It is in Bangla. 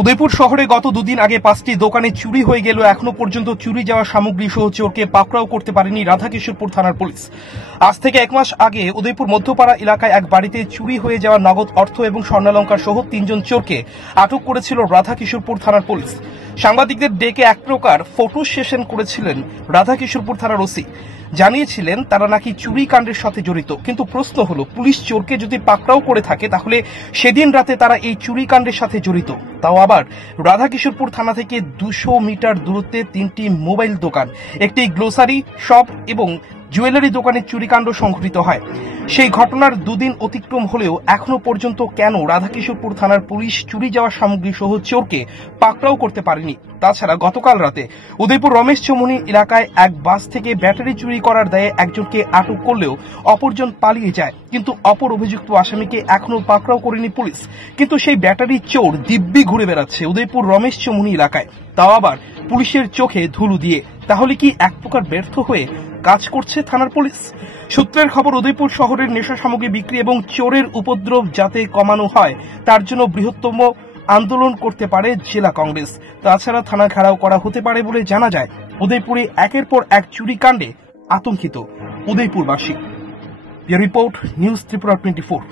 উদয়পুর শহরে গত দুদিন আগে 5টি দোকানে চুরি হয়ে গেল এখনো পর্যন্ত চুরি যাওয়া সামগ্রী সহ চোরকে পাকড়াও করতে পারেনি রাধাকিশোরপুর থানার পুলিশ। আজ থেকে 1 মাস আগে উদয়পুর মধ্যপাড়া এলাকায় এক বাড়িতে চুরি হয়ে যাওয়া নগদ অর্থ এবং স্বর্ণালঙ্কার সহ 3 জন চোরকে আটক করেছিল রাধাকিশোরপুর থানার পুলিশ। সাংবাদিকদের ডেকে এক প্রকার ফটো সেশন করেছিলেন রাধাকিশোরপুর থানার ওসি। জানিয়েছিলেন তারা নাকি চুরি কাণ্ডের সাথে জড়িত, কিন্তু প্রশ্ন হলো পুলিশ চোরকে যদি পাকড়াও করে থাকে তাহলে সেদিন রাতে তারা এই চুরি কাণ্ডের সাথে জড়িত, তাও আবার রাধাকিশোরপুর থানা থেকে 200 মিটার দূরত্বে 3টি মোবাইল দোকান, একটি গ্লোসারি শপ এবং জুয়েলারি দোকানে চুরিকাণ্ড সংঘটিত হয়। সেই ঘটনার দুদিন অতিক্রম হলেও এখনো পর্যন্ত কেন রাধাকিশোরপুর থানার পুলিশ চুরি যাওয়া সামগ্রী সহ চোরকে পাকড়াও করতে পারেনি? তাছাড়া গতকাল রাতে উদয়পুর রমেশ চৌমুহনী এলাকায় এক বাস থেকে ব্যাটারি চুরি করার দায়ে একজনকে আটক করলেও অপরজন পালিয়ে যায়, কিন্তু অপর অভিযুক্ত আসামিকে এখনো পাকড়াও করেনি পুলিশ। কিন্তু সেই ব্যাটারি চোর দিব্যি ঘুরে বেড়াচ্ছে উদয়পুর রমেশ চৌমুহনী এলাকায়, তাও আবার পুলিশের চোখে ধুলো দিয়ে। তাহলে কি এক প্রকার ব্যর্থ হয়ে কাজ করছে থানার পুলিশ? সূত্রের খবর, উদয়পুর শহরের নেশা সামগ্রী বিক্রি এবং চোরের উপদ্রব যাতে কমানো হয় তার জন্য বৃহত্তম আন্দোলন করতে পারে জেলা কংগ্রেস। তাছাড়া থানা ঘেরাও করা হতে পারে বলে জানা যায়। উদয়পুরে একের পর এক চুরি কাণ্ডে আতঙ্কিত উদয়পুরবাসী। Report news Tripura 24।